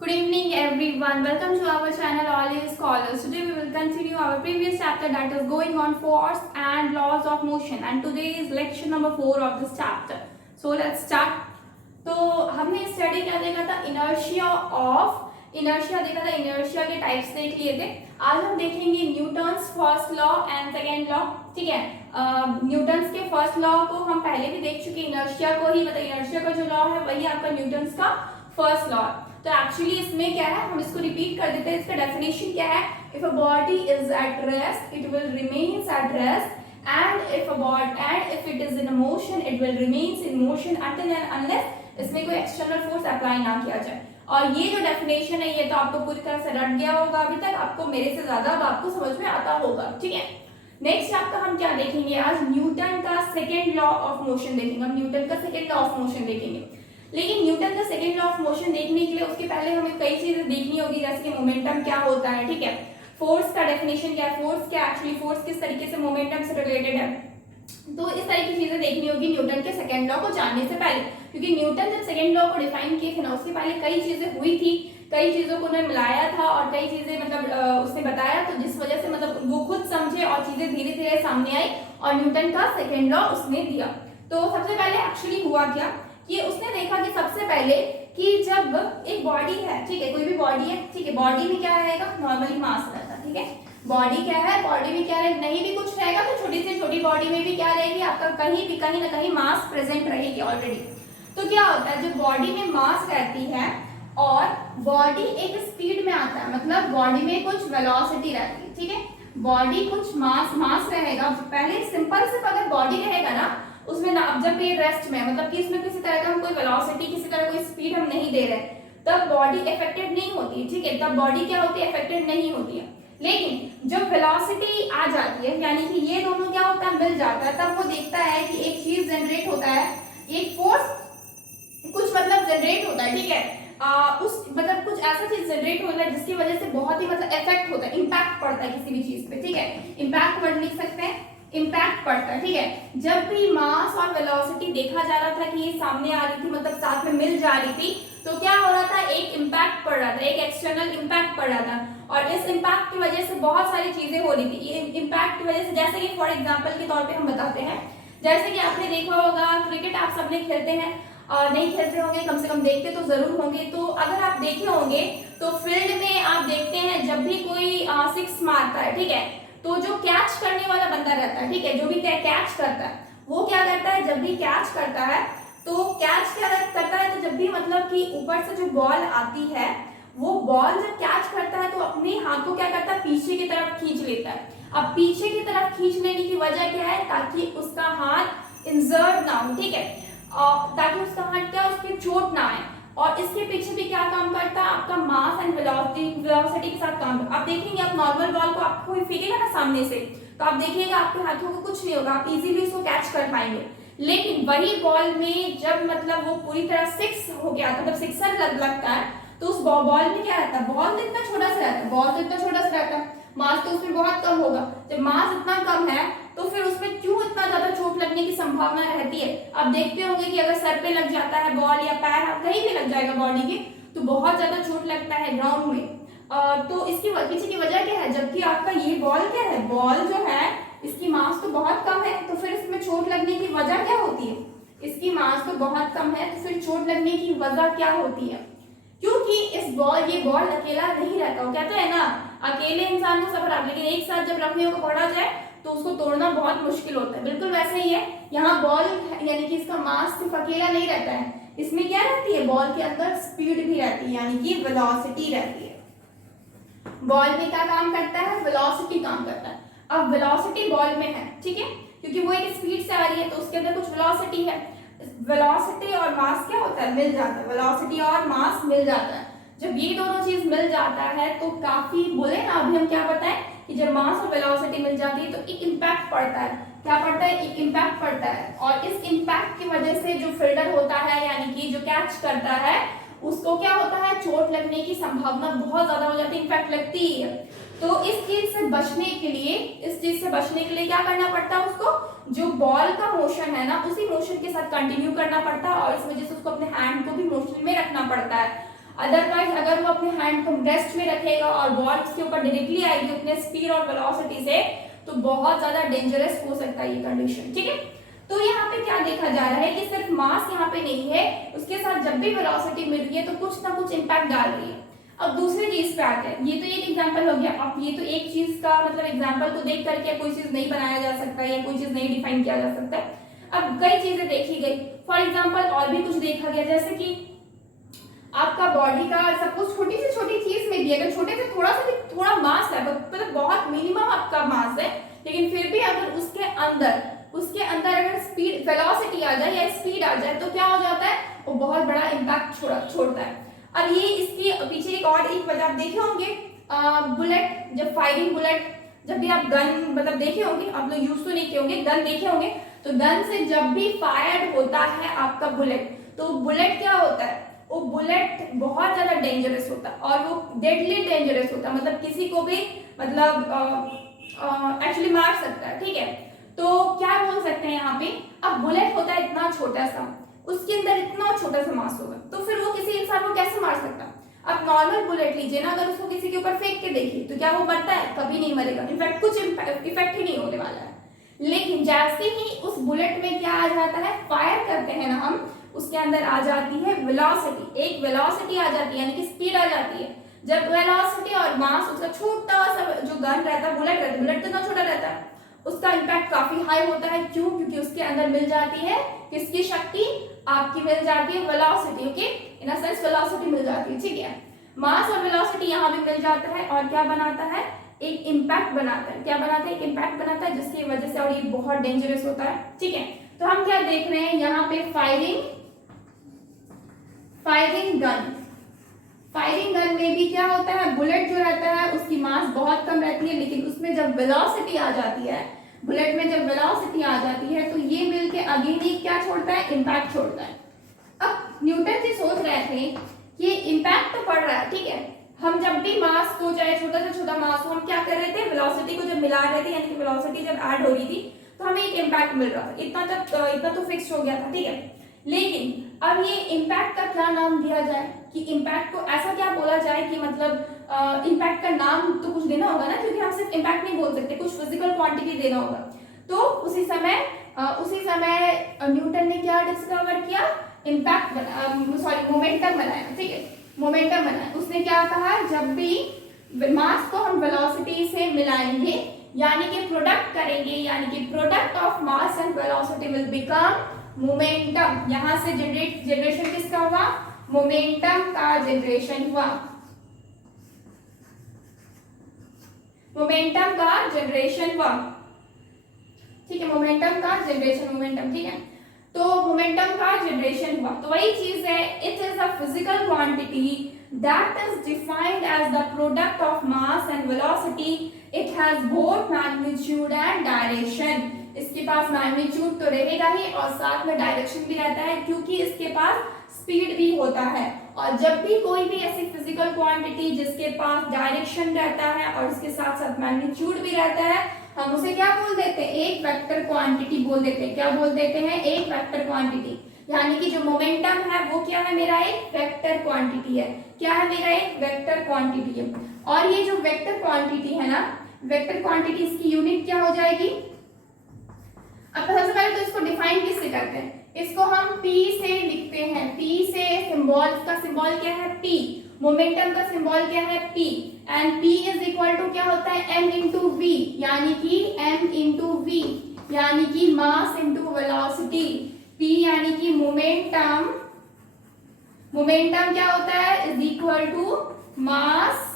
Good evening everyone. Welcome to our channel All is Scholars. Today we will continue our previous chapter that is going on force and laws of motion and today is lecture number 4 of this chapter. So let's start. तो हमने study क्या देखा था inertia देखा था, inertia के types देख लिए थे। आज हम देखेंगे Newton's first law and second law. ठीक है, न्यूटन्स के फर्स्ट लॉ को हम पहले भी देख चुके, इनर्शिया को ही मतलब इनर्शिया का जो लॉ है वही आपका न्यूटन्स का फर्स्ट लॉ। तो एक्चुअली इसमें क्या है, हम इसको रिपीट कर देते हैं। इसका डेफिनेशन क्या है? If a body is at rest it will remains at rest and if it is in a motion it will remains in motion until and unless इसमें कोई एक्सटर्नल फोर्स अप्लाई ना किया जाए। और ये जो डेफिनेशन है ये तो आपको पूरी तरह से रट गया होगा अभी तक, आपको मेरे से ज्यादा अब आपको समझ में आता होगा। ठीक है, नेक्स्ट आपका हम क्या देखेंगे आज? न्यूटन का सेकेंड लॉ ऑफ मोशन देखेंगे। हम न्यूटन का सेकेंड लॉ ऑफ मोशन देखेंगे, लेकिन न्यूटन का सेकेंड लॉ ऑफ मोशन देखने के लिए उसके पहले हमें कई चीजें देखनी होगी, जैसे कि मोमेंटम क्या होता है। ठीक है, फोर्स का डेफिनेशन क्या है, फोर्स क्या एक्चुअली फोर्स किस तरीके से मोमेंटम से रिलेटेड है, तो इस तरह की चीजें देखनी होगी न्यूटन के सेकेंड लॉ को जानने से पहले। क्योंकि न्यूटन जब सेकेंड लॉ को डिफाइन किए थे ना, उसके पहले कई चीजें हुई थी, कई चीजों को उन्होंने मिलाया था और कई चीजें मतलब उसने बताया, तो जिस वजह से मतलब वो खुद समझे और चीजें धीरे धीरे सामने आई और न्यूटन का सेकेंड लॉ उसने दिया। तो सबसे पहले एक्चुअली हुआ क्या कि उसने देखा कि सबसे पहले कि जब एक बॉडी है, ठीक है, कोई भी बॉडी है, ठीक है, बॉडी में क्या रहेगा? नॉर्मली मास रहता है। ठीक है, बॉडी क्या है, बॉडी में क्या रहेगा? नहीं भी कुछ रहेगा तो छोटी से छोटी बॉडी में भी क्या रहेगी आपका, कहीं भी कहीं ना कहीं मास प्रेजेंट रहेगी ऑलरेडी। तो क्या होता है, जब बॉडी में मास रहती है और बॉडी एक स्पीड में आता है, मतलब बॉडी में कुछ वेलोसिटी रहती है। ठीक है, बॉडी कुछ मास रहेगा। पहले सिंपल से अगर बॉडी रहेगा ना उसमें ना, अब जब ये रेस्ट में मतलब कि इसमें किसी तरह का हम कोई वेलोसिटी, किसी तरह कोई स्पीड हम नहीं दे रहे, तब बॉडी इफेक्टेड नहीं होती। ठीक है, तब बॉडी क्या होती है? इफेक्टेड नहीं होती है। लेकिन जब वेलोसिटी आ जाती है, यानी कि ये दोनों क्या होता है, मिल जाता है, तब वो देखता है कि एक चीज जनरेट होता है, एक फोर्स कुछ मतलब जनरेट होता है। ठीक है, उस मतलब कुछ ऐसा चीज जनरेट होता है जिसकी वजह से बहुत ही मतलब इफेक्ट होता है, इम्पैक्ट पड़ता है किसी भी चीज पे। ठीक है, इम्पैक्ट वर्ड लिख सकते हैं, इम्पैक्ट पड़ता है। ठीक है, जब भी मास और वेलोसिटी देखा जा रहा था कि ये सामने आ रही थी, मतलब साथ में मिल जा रही थी, तो क्या हो रहा था? एक इम्पैक्ट पड़ रहा था, एक एक्सटर्नल इम्पैक्ट पड़ रहा था और इस इम्पैक्ट की वजह से बहुत सारी चीजें हो रही थी। ये इम्पैक्ट की वजह से, जैसे कि फॉर एग्जांपल के तौर पे हम बताते हैं, जैसे कि आपने देखा होगा क्रिकेट आप सबने खेलते हैं और नहीं खेलते होंगे, कम से कम देखते तो जरूर होंगे। तो अगर आप देखे होंगे तो फील्ड में आप देखते हैं जब भी कोई सिक्स मारता है, ठीक है, तो जो कैच करने वाला बंदा रहता है, ठीक है, जो भी कैच करता है वो क्या करता है? जब भी कैच करता है तो कैच क्या करता है, तो जब भी मतलब कि ऊपर से जो बॉल आती है, वो बॉल जब कैच करता है तो अपने हाथ को क्या करता है? पीछे की तरफ खींच लेता है। अब पीछे की तरफ खींच लेने की वजह क्या है? ताकि उसका हाथ इंजर्ड ना हो। ठीक है, ताकि उसका हाथ क्या, उस पर चोट ना आए। और इसके पीछे भी क्या काम करता है? आपका मास एंड वेलोसिटी के साथ काम। आप देखेंगे, आप नॉर्मल बॉल को आपको फेंकेगा ना सामने से, तो आप देखिएगा आपके हाथों को कुछ नहीं होगा, आप इजीली उसको कैच कर पाएंगे। लेकिन वही बॉल में जब मतलब वो पूरी तरह सिक्स हो गया, मतलब सिक्सर लगता है, तो उस बॉल में क्या रहता है? बॉल तो इतना छोटा सा रहता है, बॉल तो इतना छोटा सा रहता है, मास तो उसमें बहुत कम होगा। जब मास इतना कम है तो फिर उसमें क्यों इतना ज्यादा चोट लगने की संभावना रहती है? आप देखते होंगे कि अगर सर पे लग जाता है बॉल या पैर कहीं भी लग जाएगा बॉडी के, तो बहुत ज्यादा चोट लगता है ग्राउंड में। तो इसकी पीछे की वजह क्या है? जबकि आपका ये बॉल क्या है, बॉल जो है इसकी मास तो बहुत कम है, तो फिर इसमें चोट लगने की वजह क्या होती है? इसकी मास तो बहुत कम है, तो फिर चोट लगने की वजह क्या होती है? क्योंकि ये बॉल अकेला नहीं रहता। वो कहते हैं ना, अकेले इंसान को सब रख, लेकिन एक साथ जब रखने को पड़ा जाए तो उसको तोड़ना बहुत मुश्किल होता है। बिल्कुल वैसे ही है यहाँ बॉल, यानी कि इसका मास सिर्फ अकेला नहीं रहता है, इसमें क्या रहती है? बॉल के अंदर स्पीड भी रहती है, यानी कि वेलोसिटी रहती है। बॉल में क्या काम करता है? वेलोसिटी काम करता है। अब वेलोसिटी बॉल में है, ठीक है, क्योंकि वो एक स्पीड से आ रही है तो उसके अंदर कुछ वेलोसिटी है। वेलोसिटी और मास क्या होता है? मिल जाता है, वेलोसिटी और मास मिल जाता है। जब ये दोनों चीज मिल जाता है तो काफी, बोले ना अभी हम क्या बताएं कि जब मास और वेलोसिटी मिल जाती है तो एक इम्पैक्ट पड़ता है। क्या पड़ता है? एक इम्पैक्ट पड़ता है और इस इम्पैक्ट की वजह से जो फील्डर होता है, यानी कि जो कैच करता है, उसको क्या होता है? चोट लगने की संभावना बहुत ज्यादा हो जाती है, इनफैक्ट लगती ही है। तो इस चीज से बचने के लिए क्या करना पड़ता है? उसको जो बॉल का मोशन है ना, उसी मोशन के साथ कंटिन्यू करना पड़ता है और इस वजह से उसको अपने हैंड को भी मोशन में रखना पड़ता है। अदरवाइज अगर वो अपने हैंड को रेस्ट में रखेगा और बॉल उसके ऊपर डायरेक्टली आएगी उतने स्पीड और वेलोसिटी से, तो बहुत ज्यादा डेंजरस हो सकता है ये कंडीशन। ठीक है, तो यहाँ पे क्या देखा जा रहा है कि सिर्फ मास यहाँ पे नहीं है, उसके साथ जब भी वेलोसिटी मिल रही है तो कुछ ना कुछ इम्पैक्ट डाल रही है। अब दूसरी चीज पे आते हैं, ये तो एक एग्जांपल हो गया। अब ये तो एक चीज का मतलब एग्जांपल को देख करके कोई चीज नहीं बनाया जा सकता या कोई चीज नहीं डिफाइन किया जा सकता। अब कई चीजें देखी गई, फॉर एग्जांपल और भी कुछ देखा गया, जैसे कि आपका बॉडी का सब कुछ छोटी से छोटी चीज में भी अगर छोटे से थोड़ा सा भी थोड़ा मास है, मतलब बहुत मिनिमम आपका मास है, लेकिन फिर भी अगर उसके अंदर अगर स्पीड वेलोसिटी आ जाए या स्पीड आ जाए तो क्या हो जाता है, वो बहुत बड़ा इम्पैक्ट छोड़ता है। अब ये इसकी पीछे एक और एक वजह आप देखे होंगे, बुलेट, जब फायरिंग बुलेट, जब भी आप गन मतलब देखे होंगे, आप लोग यूज तो नहीं किए होंगे, गन देखे होंगे, तो गन से जब भी फायर होता है आपका बुलेट, तो बुलेट क्या होता है, वो बुलेट बहुत ज्यादा डेंजरस होता है और वो डेडली डेंजरस होता है, मतलब किसी को भी मतलब एक्चुअली मार सकता है। ठीक है, तो क्या बोल सकते हैं यहाँ पे, अब बुलेट होता है इतना छोटा सा, उसके अंदर इतना छोटा सा मास होगा, तो फिर वो किसी इंसान को कैसे मार सकता। अब नॉर्मल बुलेट लीजिए ना, अगर उसको किसी के ऊपर फेंक के देखिए तो क्या वो मरता है, कभी नहीं मरेगा, इनफैक्ट कुछ इफेक्ट ही नहीं होने वाला है। लेकिन जैसे ही उस बुलेट में क्या आ जाता है, फायर करते हैं ना हम, उसके अंदर आ जाती है वेलोसिटी, एक वेलोसिटी आ जाती है, यानी कि स्पीड आ जाती है। जब वेलोसिटी और मास, उसका छोटा सा जो गन रहता है, बुलेट तो इतना छोटा रहता है, उसका इम्पैक्ट काफी हाई होता है। क्यों? क्योंकि उसके अंदर मिल जाती है किसकी शक्ति, आपकी मिल जाती है velocity. Okay, in a sense velocity मिल जाती है। ठीक है, मास और वेलोसिटी यहाँ भी मिल जाता है और क्या बनाता है, एक इम्पैक्ट बनाता है। क्या बनाता है? एक इम्पैक्ट बनाता है, जिसकी वजह से और ये बहुत डेंजरस होता है। ठीक है, तो हम क्या देख रहे हैं यहाँ पे, फायरिंग गन में भी क्या होता है, बुलेट जो रहता है उसकी मास बहुत कम रहती है, लेकिन उसमें जब वेलोसिटी आ जाती है, बुलेट में जब वेलोसिटी आ जाती है, तो ये मिलके अगेन ही क्या छोड़ता है, इम्पैक्ट छोड़ता है। अब न्यूटन जी सोच रहे थे कि इम्पैक्ट तो पड़ रहा है, ठीक है, हम जब भी मास को, चाहे छोटा से छोटा मास हो, हम क्या कर रहे थे, वेलोसिटी को जब मिला रहे थे, यानी कि वेलोसिटी जब ऐड हो रही थी तो हमें एक इम्पैक्ट मिल रहा था, इतना तो फिक्स हो गया था। ठीक है, लेकिन अब ये इम्पैक्ट का क्या नाम दिया जाए, कि इम्पैक्ट को ऐसा क्या बोला जाए कि मतलब इम्पैक्ट का नाम तो कुछ देना होगा ना, क्योंकि हम सिर्फ इम्पैक्ट नहीं बोल सकते, कुछ फिजिकल क्वांटिटी देना होगा। तो उसी समय न्यूटन ने क्या डिस्कवर किया, मोमेंटम बनाया। ठीक है, मोमेंटम बनाया। उसने क्या कहा, जब भी मास को हम वेलोसिटी से मिलाएंगे, यानी कि प्रोडक्ट करेंगे, यानी कि product of mass and velocity will become momentum. यहां से जनरेशन किसका हुआ, मोमेंटम का जनरेशन हुआ, मोमेंटम का जनरेशन हुआ। ठीक है, मोमेंटम का जनरेशन, मोमेंटम, ठीक है, तो मोमेंटम का जनरेशन हुआ। तो वही चीज है, it is a physical quantity that is defined as the product of mass and velocity. It has both magnitude and direction. इसके पास मैग्नीट्यूड तो रहेगा ही और साथ में डायरेक्शन भी रहता है, क्योंकि इसके पास स्पीड भी होता है। और जब भी कोई भी ऐसी फिजिकल क्वांटिटी जिसके पास डायरेक्शन रहता है और इसके साथ साथ मैग्नीट्यूड भी रहता है, हम उसे क्या बोल देते हैं, एक वेक्टर क्वांटिटी बोल देते हैं। क्या बोल देते हैं, एक वेक्टर क्वांटिटी। यानी कि जो मोमेंटम है वो क्या है, मेरा एक वेक्टर क्वांटिटी है। क्या है, मेरा एक वेक्टर क्वांटिटी है। और ये जो वेक्टर क्वांटिटी है ना, वेक्टर क्वांटिटी, इसकी यूनिट क्या हो जाएगी। अब सबसे पहले तो इसको डिफाइन किससे करते हैं, इसको हम P से लिखते हैं। P से सिंबल का सिंबल क्या है, P। मोमेंटम का सिंबल क्या है, P। And P is equal to क्या होता है, m इंटू वी, यानी कि m इंटू वी, यानी कि मास इंटू वेलोसिटी। P यानी कि मोमेंटम, मोमेंटम क्या होता है, is equal to mass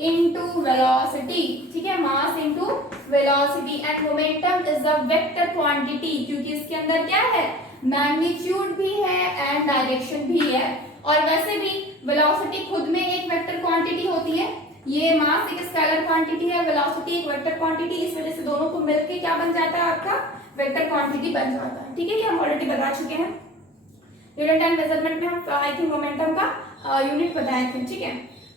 into velocity. ठीक है, mass into velocity. And momentum is a vector quantity, क्योंकि इसके अंदर क्या है, मैग्नीट्यूड भी है एंड डायरेक्शन भी है। और वैसे भी वेलोसिटी खुद में एक वेक्टर क्वांटिटी होती है। ये मास एक स्केलर क्वांटिटी है, वेलोसिटी एक वेक्टर क्वांटिटी, इस वजह से दोनों को मिलकर क्या बन जाता है, आपका वेक्टर क्वांटिटी बन जाता है। ठीक है, ये हम ऑलरेडी बता चुके हैं, यूनिट एंड मेजरमेंट में हम आई थिंक मोमेंटम का यूनिट बताए थे। ठीक है,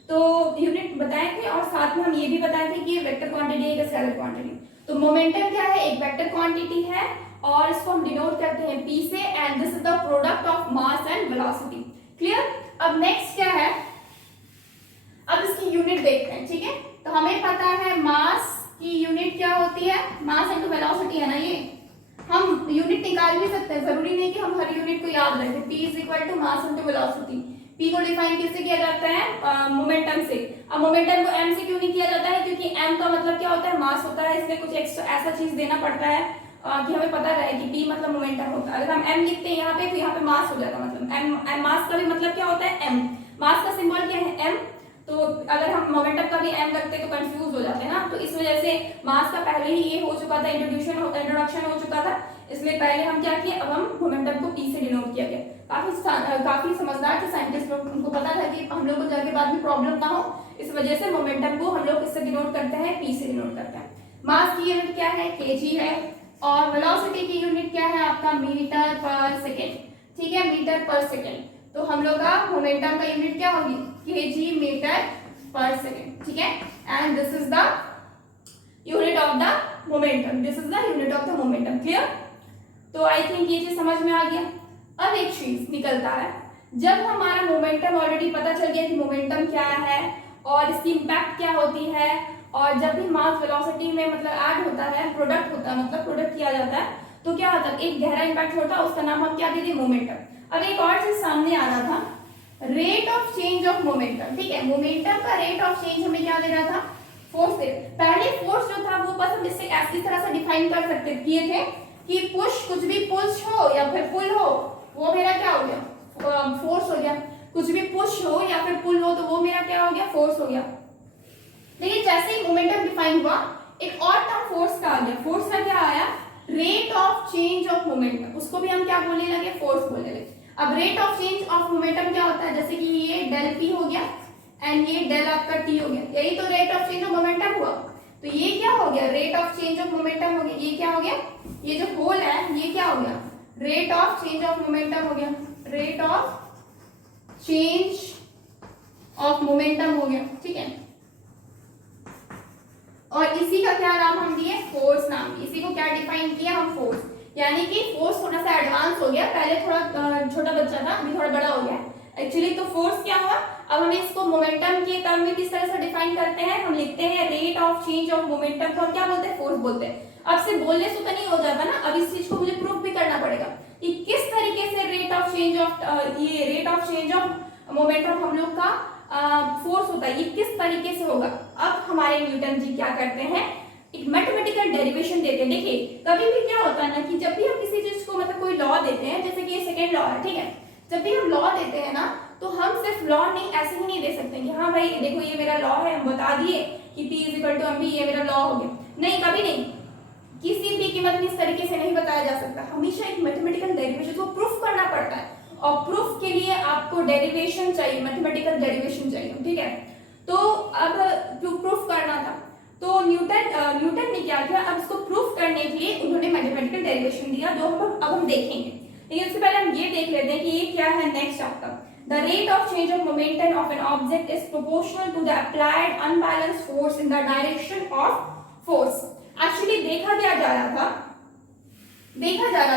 तो यूनिट बताए थे और साथ में हम ये भी बताए थे कि ये वेक्टर क्वांटिटी है, एक स्केलर क्वांटिटी। तो मोमेंटम क्या है, एक वेक्टर क्वांटिटी है और इसको हम डिनोट करते हैं P से, and this is the product of mass and velocity. Clear. अब नेक्स्ट क्या है, अब इसकी यूनिट देखते हैं, ठीक है। तो हमें पता है मास की यूनिट क्या होती है, मास इनटू वेलोसिटी है ना, ये हम यूनिट निकाल भी सकते हैं, जरूरी नहीं कि हम हर यूनिट को याद रखें। P is equal to mass into velocity. P को डिफाइन किससे किया जाता है, मोमेंटम से। अब मोमेंटम को m से क्यों नहीं किया जाता है, क्योंकि m का मतलब क्या होता है, मास होता है, इसलिए कुछ एक्स्ट्रा ऐसा चीज देना पड़ता है कि हमें पता रहे कि P मतलब मोमेंटम होता है। अगर हम m लिखते हैं यहाँ पे तो यहाँ पे मास हो जाता है, मतलब m मास का भी मतलब क्या होता है, m। मास का सिंबल क्या है, m। तो अगर हम मोमेंटम का भी m रखते तो कंफ्यूज हो जाते हैं ना, तो इस वजह से मास का पहले ही ये हो चुका था, इंट्रोडक्शन हो चुका था, इसलिए पहले हम क्या किए, अब हम मोमेंटम को p से डिनोट किया गया। काफी समझदार थे साइंटिस्ट लोग, उनको पता था कि हम लोग को जाके बाद में प्रॉब्लम ना हो, इस वजह से मोमेंटम को हम लोग किससे डिनोट करते हैं, p से डिनोट करते हैं। मास की यूनिट क्या है, kg है, और वेलोसिटी की यूनिट क्या है आपका, मीटर पर सेकेंड, ठीक है, मीटर पर सेकेंड। तो हम लोग का मोमेंटम का यूनिट क्या होगी, kg मीटर पर सेकेंड, ठीक है। And this is the unit of the momentum, this is the unit of the momentum, clear. तो आई थिंक ये चीज समझ में आ गया। अब एक चीज निकलता है, जब हमारा मोमेंटम ऑलरेडी पता चल गया कि मोमेंटम क्या है और इसकी इंपैक्ट क्या होती है, और जब भी मास वेलोसिटी में मतलब ऐड होता है, प्रोडक्ट होता है, मतलब प्रोडक्ट किया जाता है, तो क्या होता है, एक गहरा इंपैक्ट होता है, उसका नाम हम क्या दे दिए, मोमेंटम। अब एक और चीज सामने आ रहा था, rate of change of momentum, ठीक है। मोमेंटम का रेट ऑफ चेंज हमें क्या दे रहा था, फोर्स दे। पहले फोर्स जो था वो बस हम इससे इस तरह से डिफाइन कर सकते किए थे कि पुश, कुछ भी पुश हो या फिर पुल हो, वो मेरा क्या हो गया, फोर्स हो गया। कुछ भी पुश हो या फिर पुल हो तो वो मेरा क्या हो गया, फोर्स हो गया। लेकिन जैसे ही मोमेंटम डिफाइन हुआ, एक और टर्म फोर्स का आ गया। फोर्स का क्या आया, rate of change of momentum, उसको भी हम क्या बोलने लगे, फोर्स बोलने लगे। अब rate of change of momentum क्या होता है, जैसे कि ये डेल पी हो गया एंड ये डेल आपका टी हो गया, यही तो rate of change of momentum हुआ। तो ये क्या हो गया, rate of change of momentum हो गया। ये क्या हो गया, ये जो होल है ये क्या हो गया, rate of change of momentum हो गया, rate of change of momentum हो गया, ठीक है। और इसी का क्या नाम हम दिए, फोर्स नाम। इसी को क्या डिफाइन किया हम, फोर्स। यानी कि फोर्स थोड़ा सा एडवांस हो गया, पहले थोड़ा छोटा बच्चा था, अभी थोड़ा बड़ा हो गया एक्चुअली। तो फोर्स क्या हुआ, अब हमें इसको मोमेंटम के टर्म में किस तरह से डिफाइन करते हैं, हम लिखते हैं rate of change of momentum को हम क्या बोलते हैं, फोर्स बोलते हैं। अब से बोलने से तो नहीं हो जाता ना, अब इस चीज को मुझे प्रूफ भी करना पड़ेगा कि किस तरीके से रेट ऑफ चेंज ऑफ ये rate of change of momentum हम लोग का फोर्स होता है, ये किस तरीके से होगा। अब हमारे न्यूटन जी क्या करते हैं, एक मैथमेटिकल डेरिवेशन देते हैं। देखिए कभी भी क्या होता है ना कि जब भी हम किसी चीज को मतलब कोई लॉ देते हैं, जैसे कि ये सेकंड लॉ है, ठीक है, जब भी हम लॉ देते हैं ना तो हम सिर्फ लॉ नहीं ऐसे ही नहीं दे सकते कि हाँ भाई देखो ये मेरा लॉ है, हम बता दिए कि P is equal to mv, ये मेरा लॉ हो गया। नहीं, कभी नहीं, किसी भी कीमत में इस तरीके से नहीं बताया जा सकता। हमेशा एक मैथमेटिकल डेरिवेशन को प्रूफ करना पड़ता है, और प्रूफ के लिए आपको डेरिवेशन चाहिए, मैथमेटिकल डेरिवेशन चाहिए, ठीक है। तो अब प्रूफ करना था, तो न्यूटन ने क्या किया, अब इसको प्रूफ करने के लिए उन्होंने मैथमेटिकल डेरिवेशन दिया, जो अब हम देखेंगे। लेकिन उससे पहले हम ये देख लेते हैं कि ये क्या है नेक्स्ट आपका। The rate of change of momentum of an object is proportional to the applied unbalanced force in the direction of force. Actually देखा जा रहा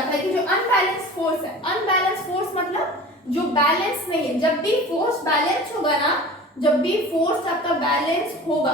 था कि जो अनबैलेंस फोर्स है, अनबैलेंस फोर्स मतलब जो बैलेंस नहीं है। जब भी फोर्स बैलेंस होगा ना, जब भी फोर्स आपका बैलेंस होगा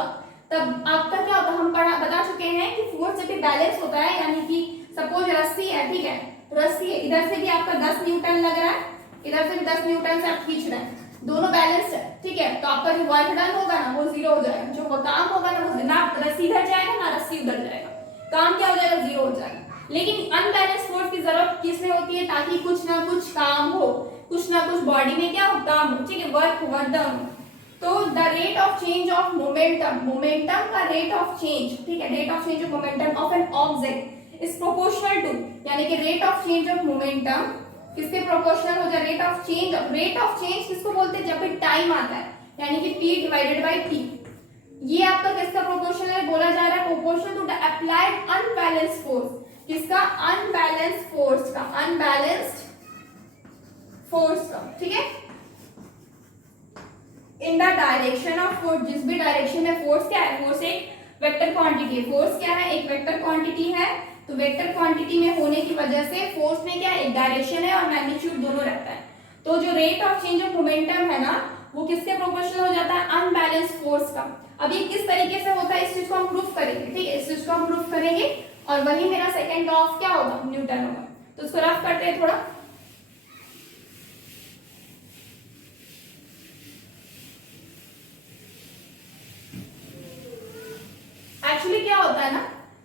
तब आपका क्या होगा, हम बता चुके हैं कि फोर्स जब भी बैलेंस होता है, यानी कि सपोज रस्सी है, ठीक है, रस्सी है, इधर से भी आपका 10 न्यूटन लग रहा है, इधर से भी 10 न्यूटन से आप खींच रहे हैं, दोनों बैलेंस है, ठीक है। तो आपका जो वर्क डन होगा ना वो 0 हो जाएगा, जो काम होगा ना वो ना रस्सी इधर जाएगा ना रस्सी उधर जाएगा, काम क्या हो जाएगा, 0 हो जाएगा। लेकिन अनबैलेंस फोर्स की जरूरत किसमें होती है, ताकि कुछ ना कुछ काम हो, कुछ ना कुछ बॉडी में क्या हो, काम हो, ठीक है, वर्क डन हो। तो the rate of change of momentum, momentum का रेट ऑफ चेंज, ठीक है, rate of change of momentum of an object is proportional to, यानी कि rate of change of momentum किसके प्रोपोर्शनल हो जाए, रेट ऑफ चेंज किसको बोलते हैं, जब भी टाइम आता है, यानी कि p डिवाइडेड बाय t। ये आपका किसका प्रोपोर्शनल है, बोला जा रहा है proportional to the applied unbalanced force, किसका, अनबैलेंस्ड फोर्स का, अनबैलेंस्ड फोर्स का, ठीक है, in the direction of force, जिस भी डायरेक्शन में फोर्स क्या है, फोर्स एक वेक्टर क्वांटिटी है, फोर्स क्या है, एक वेक्टर क्वांटिटी है। तो वेक्टर क्वांटिटी में होने की वजह से फोर्स में क्या एक डायरेक्शन है और मैग्नीट्यूड दोनों रहता है। तो जो rate of change of momentum है ना वो किसके प्रोपोर्शनल हो जाता है, अनबैलेंस फोर्स का। अब ये किस तरीके से होता है इस चीज को हम प्रूफ करेंगे, ठीक है, इस चीज को हम प्रूफ करेंगे और वही मेरा सेकंड लॉ ऑफ क्या होगा, न्यूटन होगा। तो इसको रफ करते हैं थोड़ा। एक्चुअली क्या होता है ना,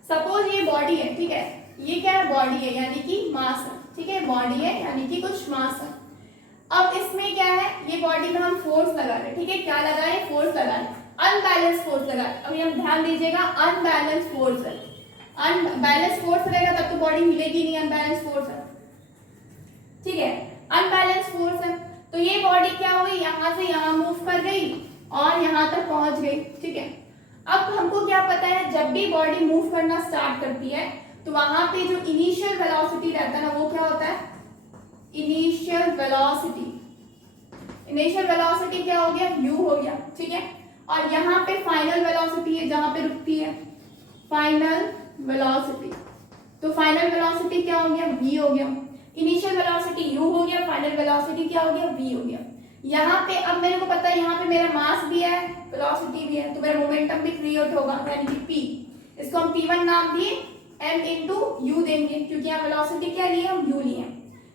सपोज ये बॉडी है, ठीक है, ये क्या है, बॉडी है यानी कि मास है, ठीक है, बॉडी है यानी कि कुछ मास है। अब इसमें क्या है, ये बॉडी में हम फोर्स लगा रहे हैं, ठीक है, क्या लगाए, फोर्स लगाए, अनबैलेंस फोर्स लगाए। अभी हम ध्यान दीजिएगा, अनबैलेंस फोर्स है, अनबैलेंस फोर्स रहेगा तब तो बॉडी मिलेगी नहीं, अनबैलेंस फोर्स है, ठीक है, अनबैलेंस फोर्स है। तो ये बॉडी क्या हुई, यहां से यहां मूव कर गई और यहां तक पहुंच गई, ठीक है। अब हमको क्या पता है, जब भी बॉडी मूव करना स्टार्ट करती है तो वहां पे जो इनिशियल वेलोसिटी रहता है ना वो क्या होता है, इनिशियल वेलोसिटी। इनिशियल वेलोसिटी क्या हो गया, u हो गया, ठीक है। और यहाँ पे फाइनल वेलोसिटी है जहां पे रुकती है, फाइनल वेलोसिटी। तो फाइनल वेलोसिटी क्या हो गया, v हो गया। इनिशियल वेलोसिटी u हो गया, फाइनल वेलोसिटी क्या हो गया, v हो गया। यहाँ पे अब मेरे को पता है यहाँ पे मेरा मास भी है, वेलोसिटी भी है, तो मेरा मोमेंटम भी क्रिएट होगा यानी कि p। इसको हम p1 नाम दिए, m into u देंगे क्योंकि यहाँ वेलोसिटी क्या लिए, हम u लिए।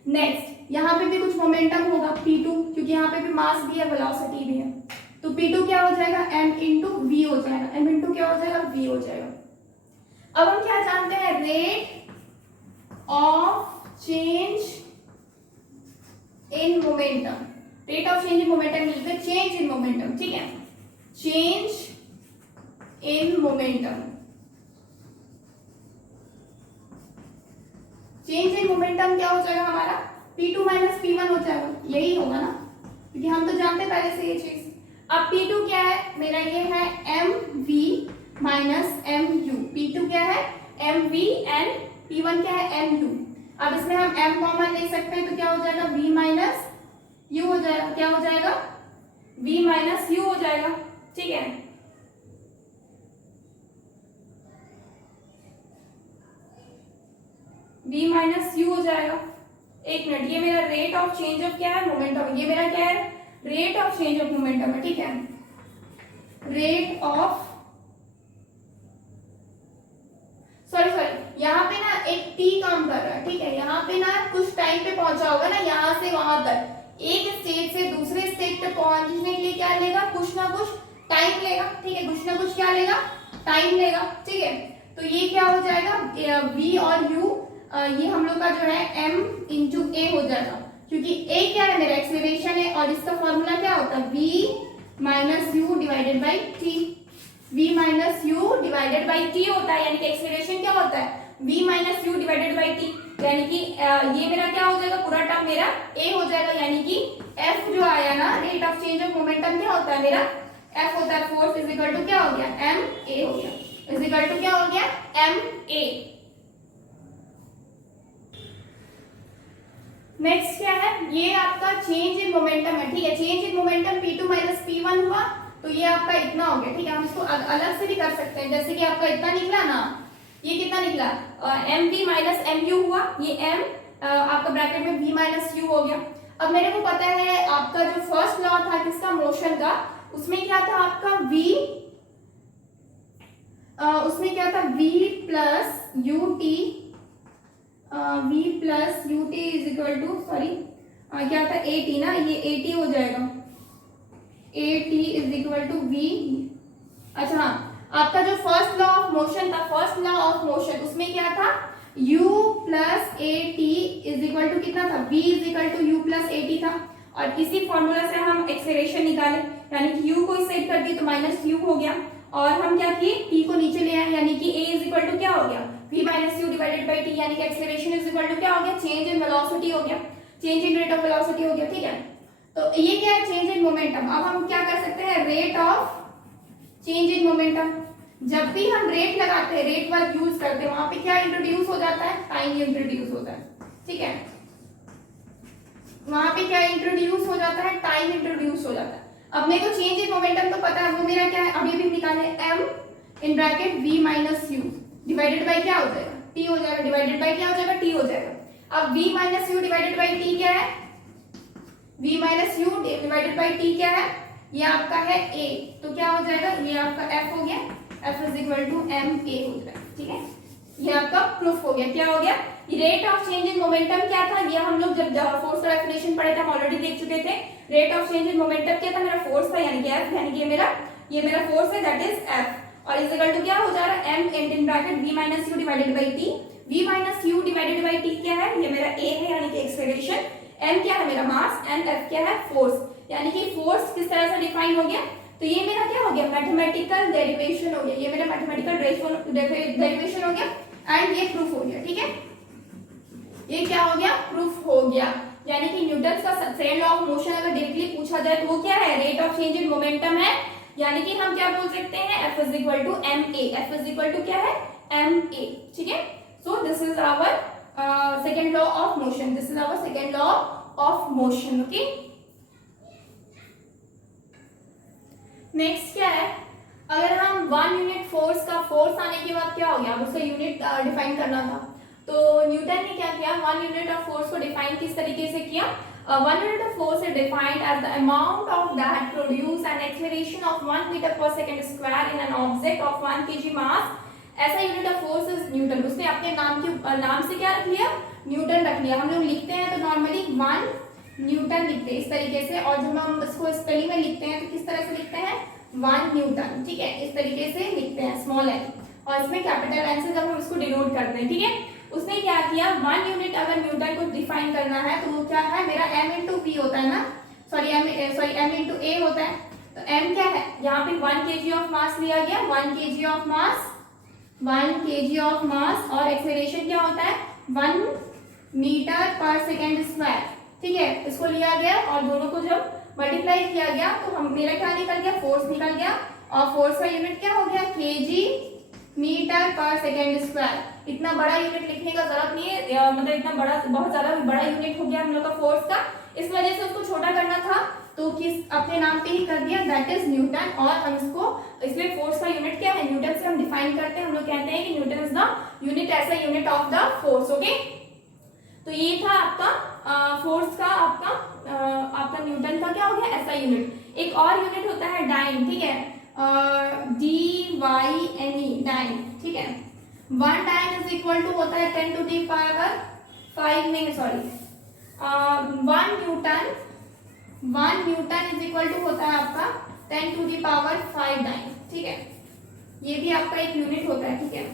नेक्स्ट यहाँ पे भी कुछ मोमेंटम होगा p2 क्योंकि यहाँ पे भी मास भी है, वेलोसिटी भी है। तो p2 क्या हो जाएगा, m into v हो जाएगा, m into क्या हो जाएगा, v हो जाएगा। अब हम क्या जानते हैं, rate of change in momentum. Rate of change in momentum मिलता है चेंज इन मोमेंटम, ठीक है, change in momentum. Change in momentum क्या हो जाएगा हमारा, p2 माइनस p1 हो जाएगा, यही होगा ना क्योंकि हम तो जानते हैं पहले से ये चीज। अब p2 क्या है मेरा, ये है mv माइनस mu। p2 क्या है, mv एंड p1 क्या है, mu। अब इसमें हम m कॉमन ले सकते हैं तो क्या हो जाएगा, v माइनस u हो जाएगा, क्या हो जाएगा, v माइनस u हो जाएगा, ठीक है। v माइनस u हो जाएगा। एक मिनट, ये मेरा रेट ऑफ चेंज ऑफ क्या है, मोमेंटम। ये मेरा क्या है, rate of change of momentum है, ठीक है, रेट ऑफ, सॉरी यहाँ पे ना एक t काम कर रहा है, ठीक है, यहाँ पे ना कुछ टाइम पे पहुंचा होगा ना, यहाँ से वहां तक, एक स्टेट से दूसरे स्टेट पे पहुंचने के लिए क्या लेगा, कुछ ना कुछ टाइम लेगा, ठीक है, कुछ ना कुछ क्या लेगा, टाइम लेगा, ठीक है। तो ये क्या हो जाएगा, v और u, ये हम लोग का जो है m इंटू a हो जाएगा क्योंकि a क्या है, मेरा एक्सेलरेशन है और इसका फॉर्मूला क्या होता है, v minus you divided by T. v minus you divided by T होता है, यानी कि एक्सेलरेशन क्या होता है, v minus you divided by T, यानी कि ये मेरा क्या हो जाएगा, पूरा टर्म मेरा a हो जाएगा, यानी कि f जो आया ना, rate of change of momentum क्या होता है मेरा, f होता है फोर्स इज इक्वल टू क्या हो गया, m a हो गया, इज इक्वल टू क्या हो गया, m a। नेक्स्ट क्या है, ये आपका चेंज इन मोमेंटम है, ठीक है, change in momentum p2 minus p1 हुआ तो ये आपका इतना हो गया, ठीक है। हम इसको अलग से भी कर सकते हैं, जैसे कि आपका इतना निकला ना, ये कितना निकला, mv माइनस mu हुआ, ये m आपका ब्रैकेट में v माइनस u हो गया। अब मेरे को पता है आपका जो फर्स्ट लॉ था किसका, मोशन का, उसमें क्या था आपका v, उसमें क्या था v plus ut, v plus ut is equal to, sorry क्या था, at ना, ये at हो जाएगा, at is equal to v। अच्छा हाँ, आपका जो फर्स्ट लॉ ऑफ मोशन था, फर्स्ट लॉ ऑफ मोशन, उसमें क्या था, u plus at is equal to कितना था, v is equal to u plus at था। और इसी फॉर्मूला से हम एक्सेलरेशन निकाले, यानी कि u को इस साइड कर दिए तो माइनस u हो गया, और हम क्या किए, t को नीचे ले आए, यानी कि a इज इक्वल टू क्या हो गया, v minus you divided by t, यानी कि एक्सेलरेशन इज इक्वल टू क्या हो गया, चेंज इन वेलोसिटी हो गया, change in rate of velocity हो गया, ठीक है। तो ये क्या है, चेंज इन मोमेंटम। अब हम क्या कर सकते हैं, rate of change in momentum. जब भी हम रेट लगाते हैं, रेट वर्क यूज करते हैं, वहां पे क्या इंट्रोड्यूस हो जाता है, टाइम इंट्रोड्यूस होता है, ठीक है, वहां पे क्या इंट्रोड्यूस हो जाता है, टाइम इंट्रोड्यूस हो जाता है। अब मेरे को चेंज इन मोमेंटम तो पता है, वो मेरा क्या है, अभी भी निकाले, m in bracket v minus you divided by क्या हो जाएगा, t हो जाएगा, डिवाइडेड बाई क्या हो जाएगा, t हो जाएगा। अब v minus you divided by t क्या है, v minus you divided by T क्या है, ये आपका है a, तो क्या हो जाएगा, ये आपका f हो गया, f is equal to m a हो जाएगा। ठीक है, ये आपका प्रूफ हो गया। क्या हो गया, rate of change in momentum क्या था, ये हम लोग जब फोर्स का डेफिनेशन पढ़े थे हम ऑलरेडी देख चुके थे। Rate of change in momentum क्या था, मेरा फोर्स था यानी कि f, यानी कि ये मेरा फोर्स है दैट इज f, और इज इक्वल टू क्या हो जा रहा है m in bracket v minus you divided by t। v minus you divided by t क्या है, ये मेरा a है यानी कि एक्सेलरेशन, m क्या है मेरा मास, एंड f क्या है फोर्स, यानी कि फोर्स किस तरह से डिफाइन हो गया, तो ये मेरा क्या हो गया, मैथमेटिकल डेरिवेशन हो गया, ये मेरा मैथमेटिकल डेरिवेशन हो गया एंड ये प्रूफ हो गया। ठीक है, ये क्या हो गया, प्रूफ हो गया। यानी कि न्यूटन का सेकंड लॉ ऑफ मोशन अगर डायरेक्टली पूछा जाए तो वो क्या है, rate of change in momentum है, यानी कि हम क्या बोल सकते हैं, F is equal to M A, F is equal to क्या है, एम ए। ठीक है, so this is our second law of motion, this is our second law of motion. Okay, next क्या है, अगर हम 1 यूनिट फोर्स का force आने के बाद क्या हो गया, अब उसका यूनिट डिफाइन करना था, तो न्यूटन ने क्या किया, 1 यूनिट ऑफ फोर्स को डिफाइन किस तरीके से किया, 1 unit of force is defined as the amount of that produce an acceleration of 1 meter per second square in an object of 1 kg mass। ऐसा unit of force is Newton, उसने अपने नाम से क्या रख लिया, न्यूटन रख लिया। हम लोग लिखते हैं तो नॉर्मली 1 न्यूटन लिखते हैं इस तरीके से, और जब हम इसको स्पेलिंग में लिखते हैं तो किस तरह से लिखते हैं, 1 न्यूटन। ठीक है, इस तरीके से लिखते हैं स्मॉल एन, और इसमें कैपिटल एन से जब हम इसको डिनोट करते हैं। ठीक है, उसने क्या किया, 1 यूनिट अगर न्यूटन को डिफाइन करना है तो वो क्या है, मेरा m इंटू p होता है ना, m इंटू a होता है, तो m क्या है, यहाँ पे 1 kg ऑफ मास लिया गया, 1 kg of mass, 1 kg of mass, और एक्सेलरेशन क्या होता है, 1 मीटर पर सेकेंड स्क्वायर। ठीक है, इसको लिया गया और दोनों को जब मल्टीप्लाई किया गया तो हम मेरा क्या निकल गया, फोर्स निकल गया, और फोर्स का यूनिट क्या हो गया, kg मीटर पर सेकेंड स्क्वायर। इतना बड़ा यूनिट लिखने का जरूरत नहीं है, मतलब इतना बड़ा, बहुत ज्यादा बड़ा यूनिट हो गया हम लोग का फोर्स का, इस वजह से उसको छोटा करना था तो किस अपने नाम पे ही कर दिया, दैट इज न्यूटन। और हम इसको, इसलिए फोर्स का यूनिट क्या है, न्यूटन से हम डिफाइन करते हैं, हम लोग कहते हैं कि न्यूटन इज द यूनिट ऐसा unit of the force. Okay, तो ये था आपका फोर्स का, आपका न्यूटन का क्या हो गया, ऐसा यूनिट। एक और यूनिट होता है डाइन। ठीक है, DYNE डाइन। ठीक है, 1 डाइन इज इक्वल टू होता है 10 टू दी पावर 5, नहीं sorry, 1 Newton is equal to होता है आपका 10 टू दी पावर 5 डाइन। ठीक है, ये भी आपका एक यूनिट होता है। ठीक है,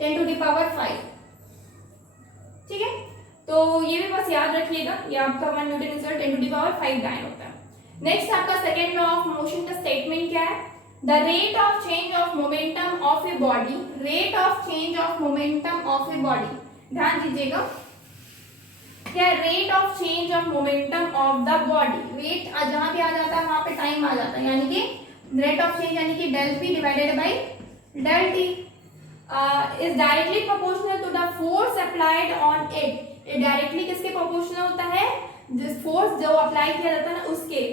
10 टू दी पावर 5। ठीक है, तो ये भी बस याद रखिएगा, ये आपका 1 Newton is equal 10 to the power 5 dyne होता है। नेक्स्ट आपका सेकेंड लॉ ऑफ मोशन का स्टेटमेंट क्या है, the rate of change of momentum of a body, rate of change of momentum of a body, ध्यान दीजिएगा, क्या rate of change of momentum of the body, rate जहां पे आ जाता है वहां पे टाइम आ जाता है, यानी कि रेट ऑफ चेंज यानी कि del P divided by del T is directly proportional to the force applied on it. ये डायरेक्टली किसके प्रोपोर्शनल होता है, जिस फोर्स जो अप्लाई किया जाता है ना उसके,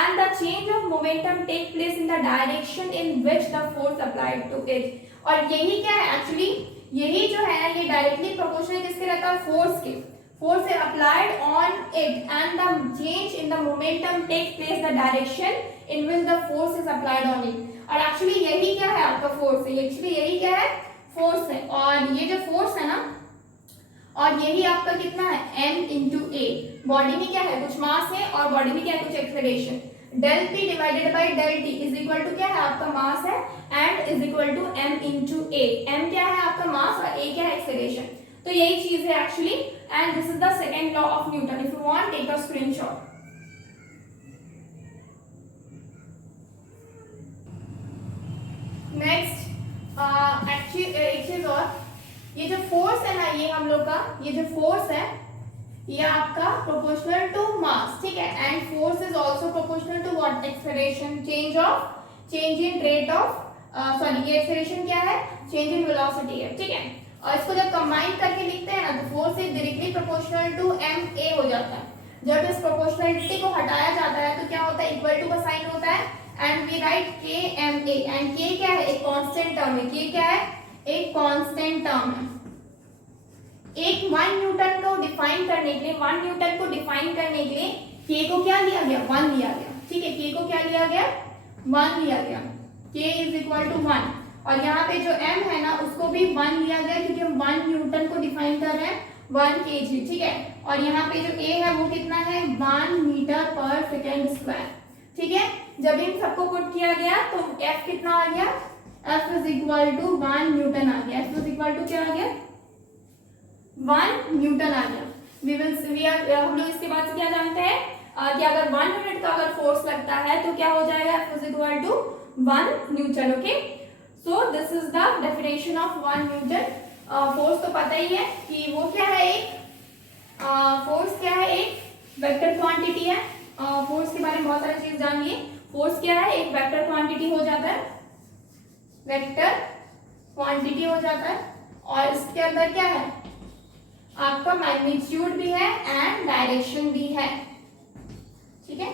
and the change of momentum take place in the direction in which the force applied to it। और यही क्या है एक्चुअली, यही जो है ये डायरेक्टली प्रोपोर्शनल किसके रहता है, फोर्स के, force is applied on it and the change in the momentum takes place the direction in which the force is applied on it। और एक्चुअली यही क्या है आपका फोर्स है, एक्चुअली यही क्या है, फोर्स है, और ये जो फोर्स है ना, और यही आपका कितना है, m इंटू ए, बॉडी में क्या है, कुछ मास है, और बॉडी में क्या है, कुछ acceleration, del P divided by del T is equal to क्या है, आपका मास है, and is equal to m into a, m क्या है आपका मास और a क्या है एक्सेलरेशन। तो यही चीज है actually, and this is the second law of Newton. If you want take a screenshot. Next actually एक चीज और, ये जो फोर्स है ना, ये हम लोग का ये जो फोर्स है ये आपका प्रोपोर्शनल टू मास। ठीक है, and force is also proportional to what, acceleration, change in rate of sorry, ये एक्सेलरेशन क्या है, चेंज इन वेलोसिटी है। ठीक है, और इसको जब कंबाइन करके लिखते हैं ना तो force is directly proportional to M A हो जाता है। जब इस प्रोपोर्शनलिटी को हटाया जाता है तो क्या होता है, इक्वल टू का साइन होता है, एंड वी राइट के एम ए, एंड के क्या है, एक कांस्टेंट टर्म है, के क्या है, एक कांस्टेंट टर्म है। एक 1 न्यूटन को डिफाइन करने के लिए, 1 न्यूटन को डिफाइन करने के लिए के को क्या लिया गया, 1 लिया गया। ठीक है, के को क्या लिया गया, 1 लिया गया। के इज इक्वल टू 1। और यहाँ पे जो m है ना उसको भी 1 लिया गया, क्योंकि हम 1 न्यूटन को डिफाइन कर रहे हैं 1 kg। ठीक है, और यहाँ पे जो a है वो कितना है, 1 मीटर पर सेकेंड स्क्वायर। ठीक है, जब इन सबको पुट किया गया तो f कितना आ गया, f is equal to 1 newton आ गया। f इज इक्वल टू क्या आ गया, 1 न्यूटन आ गया। हम लोग इसके बाद से क्या जानते हैं कि अगर 1 यूनिट का अगर फोर्स लगता है तो क्या हो जाएगा, F is equal to 1 Newton. Okay, so this is the definition of 1 Newton. Force तो पता ही है कि वो क्या है, एक फोर्स क्या है, एक वेक्टर क्वांटिटी है। फोर्स के बारे में बहुत सारी चीज जान लिए। फोर्स क्या है, एक वेक्टर क्वांटिटी हो जाता है, वेक्टर क्वांटिटी हो जाता है। और इसके अंदर क्या है, आपका मैग्नीट्यूड भी है एंड डायरेक्शन भी है। ठीक है,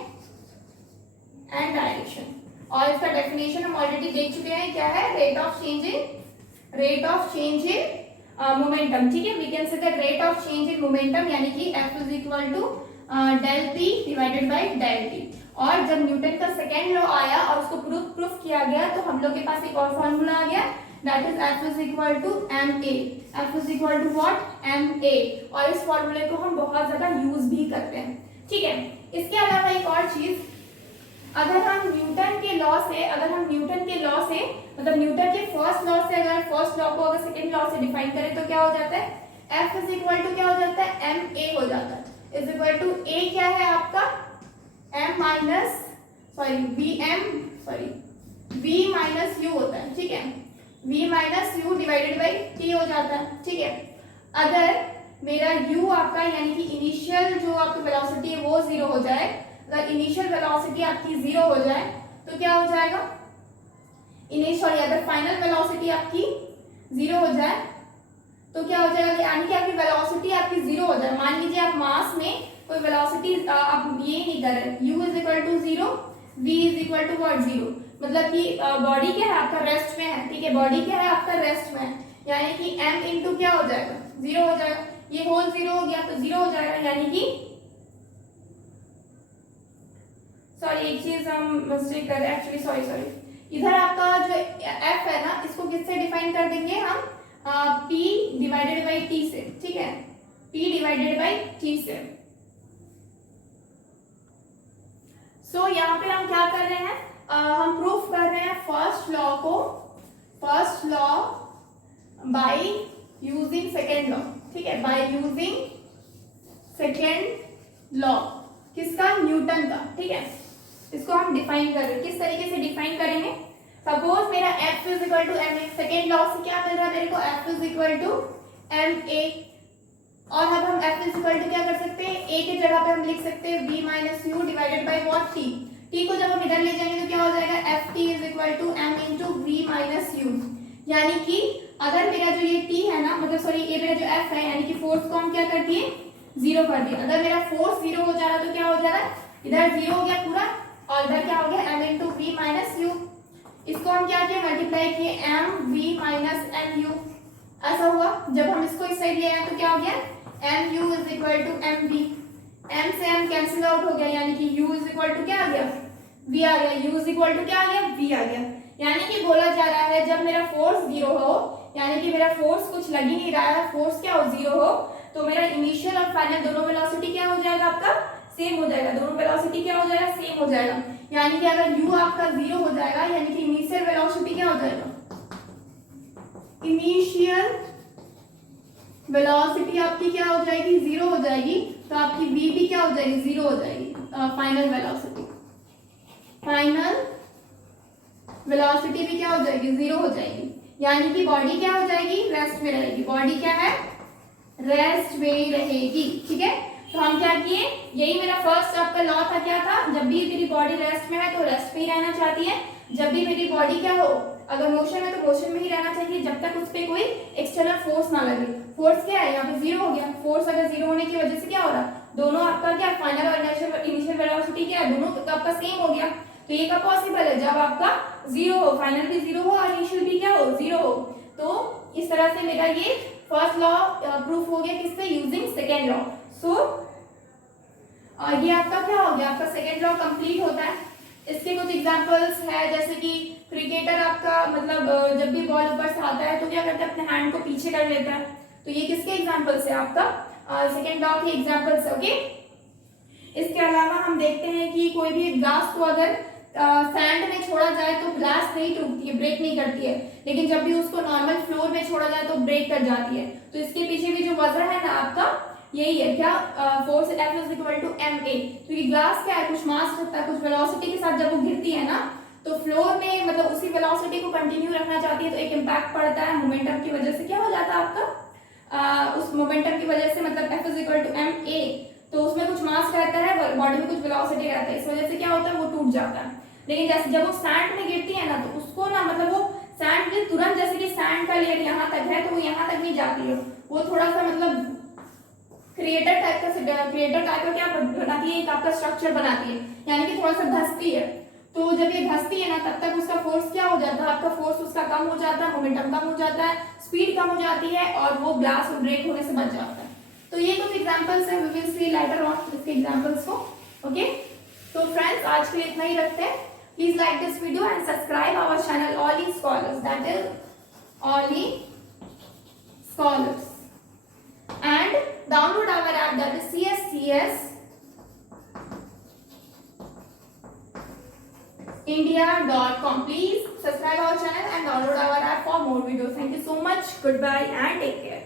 एंड डायरेक्शन। और इसका डेफिनेशन हम ऑलरेडी देख चुके हैं, क्या है, rate of change in momentum. ठीक है, we can say the rate of change in momentum, यानी कि F is equal to del P divided by del T। और जब न्यूटन का सेकेंड लॉ आया और उसको प्रूफ किया गया तो हम लोग के पास एक और फॉर्मूला आ गया, that is F is equal to ma। F is equal to what, ma। और इस फॉर्मूले को हम बहुत ज्यादा यूज भी करते हैं। ठीक है, इसके अलावा एक और चीज, अगर हम न्यूटन के लॉ से मतलब न्यूटन के फर्स्ट लॉ से अगर फर्स्ट लॉ को अगर सेकंड लॉ से डिफाइन करें तो क्या हो जाता है, F इज इक्वल टू क्या हो जाता है, ma हो जाता है। इज इक्वल टू a क्या है आपका, v माइनस u होता है। ठीक है, v minus u divided by t हो जाता है। ठीक है, अगर मेरा u आपका यानी कि इनिशियल जो आपकी वेलोसिटी है वो 0 हो जाए, अगर इनिशियल वेलोसिटी आपकी 0 हो जाए तो क्या हो जाएगा, अगर फाइनल वेलोसिटी आपकी 0 हो जाए तो क्या हो जाएगा, यानी कि आपकी वेलोसिटी आपकी 0 हो जाए। मान लीजिए आप मास में कोई वेलोसिटी आप ये नहीं कर रहे, u is equal to 0, v is equal to what 0, मतलब कि बॉडी क्या है आपका रेस्ट में है। ठीक है, बॉडी क्या है आपका रेस्ट में है, यानी कि m इंटू क्या हो जाएगा, 0 हो जाएगा। ये होल 0 हो गया तो 0 हो जाएगा, यानी कि सॉरी एक चीज हम मिस्टेक कर रहे हैं एक्चुअली, सॉरी इधर आपका जो f है ना इसको किससे डिफाइन कर देंगे हम, p डिवाइडेड बाई t से। ठीक है, p डिवाइडेड बाई t से। सो यहाँ पे हम क्या कर रहे हैं, हम प्रूफ कर रहे हैं first law by using second law. ठीक है, बाय यूजिंग सेकेंड लॉ किसका, न्यूटन का। ठीक है, इसको हम डिफाइन कर रहे हैं, किस तरीके से डिफाइन करेंगे, सपोज मेरा F is equal to ma, second law से क्या मिल रहा है मेरे को, F is equal to ma। और अब हम F इज इक्वल टू क्या कर सकते हैं, a के जगह पे हम लिख सकते हैं v minus you divided by what t। t को जब हम इधर ले जाएंगे तो क्या हो जाएगा, ft is equal to m into v minus u. यानी कि अगर मेरा जो ये t है ना, मतलब सॉरी ये मेरा जो f है, यानी कि फोर्स को हम क्या कर दिए, 0 कर दिए। अगर मेरा फोर्स 0 हो जा रहा तो क्या हो जा रहा है, इधर 0 हो गया पूरा और इधर क्या हो गया, m into v minus you. इसको हम क्या किए, मल्टीप्लाई किए m v minus m u, ऐसा हुआ। जब हम इसको इस साइड ले आए तो क्या हो गया, m u is equal to m v, m से m कैंसिल आउट हो गया, यानी कि u इज इक्वल टू क्या आ गया, v आ गया, u इज इक्वल टू क्या आ गया, v आ गया। यानी कि बोला जा रहा है जब मेरा फोर्स 0 हो, यानी कि मेरा फोर्स कुछ लग ही नहीं रहा है, फोर्स क्या हो 0 हो, तो मेरा इनिशियल और फाइनल दोनों वेलोसिटी क्या हो जाएगा, आपका सेम हो जाएगा, दोनों वेलोसिटी क्या हो जाएगा, सेम हो जाएगा। यानी कि अगर u आपका 0 हो जाएगा, यानी कि इनिशियल वेलोसिटी क्या हो जाएगा, इनिशियल वेलोसिटी आपकी क्या हो जाएगी, 0 हो जाएगी, तो आपकी v भी क्या हो जाएगी, 0 हो जाएगी। फाइनल वेलोसिटी भी क्या हो जाएगी, 0 हो जाएगी। यानी कि बॉडी क्या हो जाएगी, रेस्ट में रहेगी। बॉडी क्या है, रेस्ट में रहेगी। ठीक है, तो हम क्या किए, यही मेरा फर्स्ट आपका लॉ था, क्या था, जब भी मेरी बॉडी रेस्ट में है तो रेस्ट में ही रहना चाहती है, जब भी मेरी बॉडी क्या हो, अगर मोशन है तो मोशन में ही रहना चाहिए, जब तक उस पर कोई एक्सटर्नल फोर्स ना लगे। फोर्स क्या है, यहाँ पे 0 हो गया, फोर्स अगर 0 होने की वजह से क्या हो रहा, दोनों आपका क्या, फाइनल और इनिशियल वेलोसिटी क्या है, दोनों तो आपका सेम हो गया। तो ये कब पॉसिबल है, जब आपका 0 हो, फाइनल भी 0 हो और इनिशियल भी क्या हो, 0 हो। तो इस तरह से मेरा ये फर्स्ट लॉ प्रूफ हो गया किससे, यूजिंग सेकेंड लॉ। सो ये आपका क्या हो गया, आपका सेकेंड लॉ कंप्लीट होता है। इसके कुछ एग्जांपल्स है, जैसे कि क्रिकेटर आपका मतलब जब भी बॉल ऊपर से आता है तो क्या करता है, अपने हैंड को पीछे कर लेता है। तो ये किसके एग्जांपल्स है, आपका सेकेंड लॉ के एग्जांपल्स है। ओके, इसके अलावा हम देखते हैं कि कोई भी ग्लास को अगर सैंड में छोड़ा जाए तो ग्लास नहीं टूटती है, ब्रेक नहीं करती है, लेकिन जब भी उसको नॉर्मल फ्लोर में छोड़ा जाए तो ब्रेक कर जाती है। तो इसके पीछे भी जो वजह है ना आपका, यही है क्या, force F is equal to ma। तो ये ग्लास क्या है, कुछ मास रखता है, कुछ वेलोसिटी के साथ जब वो गिरती है ना, तो फ्लोर में मतलब उसी वेलोसिटी को कंटिन्यू रखना चाहती है, तो एक इम्पैक्ट पड़ता है मोमेंटम की वजह से। क्या हो जाता है आपका, उस मोमेंटम की वजह से, मतलब F is equal to ma, तो उसमें कुछ मास रहता है, बॉडी में कुछ वेलोसिटी रहता है, इस वजह से क्या होता है, वो टूट जाता है। लेकिन जैसे जब वो सैंड में गिरती है ना, तो उसको ना मतलब वो सैंड के तुरंत, जैसे कि सैंड का लेयर यहाँ तक है तो वो यहाँ तक नहीं जाती है, वो थोड़ा सा मतलब क्रिएटर टाइप का क्या बनाती है, एक आपका स्ट्रक्चर बनाती है, यानी कि थोड़ा सा धंसती है। तो जब ये धंसती है ना, तब तक उसका फोर्स क्या हो जाता है, आपका फोर्स उसका कम हो जाता है, मोमेंटम कम हो जाता है, स्पीड कम हो जाती है, और वो ग्लास ब्रेक होने से बच जाता है। तो ये कुछ एग्जांपल्स हैं, we will see later on इसके एग्जांपल्स को। ओके, तो फ्रेंड्स आज के लिए इतना ही रखते हैं। Please like this video and subscribe our channel Olly Scholars, that is Olly Scholars, and download our app, that is CSCS India.com. Please subscribe our channel and download our app for more videos. Thank you so much. Goodbye and take care.